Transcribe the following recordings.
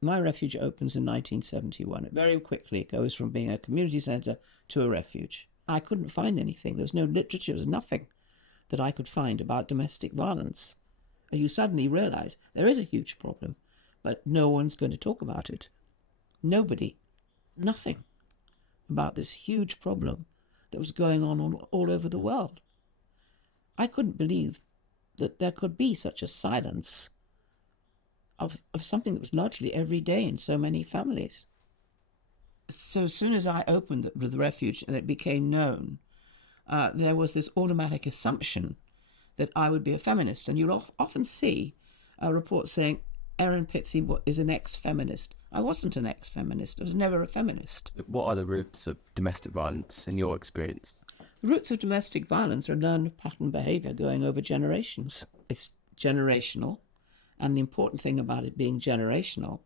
my refuge opens in 1971. Very quickly it goes from being a community centre to a refuge. I couldn't find anything. There was no literature, there was nothing that I could find about domestic violence. And you suddenly realise there is a huge problem, but no one's going to talk about it. Nobody. Nothing about this huge problem that was going on all over the world. I couldn't believe that there could be such a silence of something that was largely every day in so many families. So as soon as I opened the refuge and it became known, there was this automatic assumption that I would be a feminist. And you'll often see a report saying, Erin Pizzey is an ex-feminist. I wasn't an ex-feminist. I was never a feminist. What are the roots of domestic violence in your experience? The roots of domestic violence are learned pattern behaviour going over generations. It's generational. And the important thing about it being generational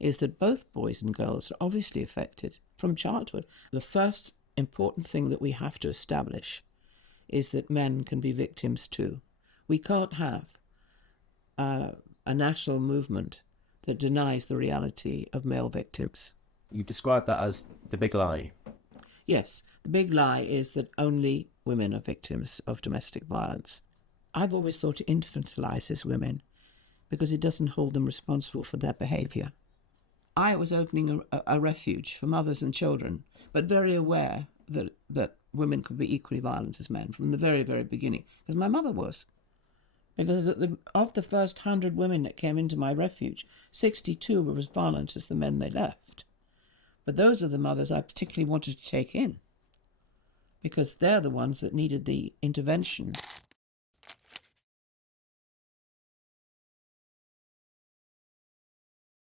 is that both boys and girls are obviously affected from childhood. The first important thing that we have to establish is that men can be victims too. We can't have a national movement that denies the reality of male victims. You describe that as the big lie. Yes, the big lie is that only women are victims of domestic violence. I've always thought it infantilises women because it doesn't hold them responsible for their behaviour. I was opening a refuge for mothers and children, but very aware that women could be equally violent as men from the very, very beginning, because my mother was. Because of the first 100 women that came into my refuge, 62 were as violent as the men they left. But those are the mothers I particularly wanted to take in, because they're the ones that needed the intervention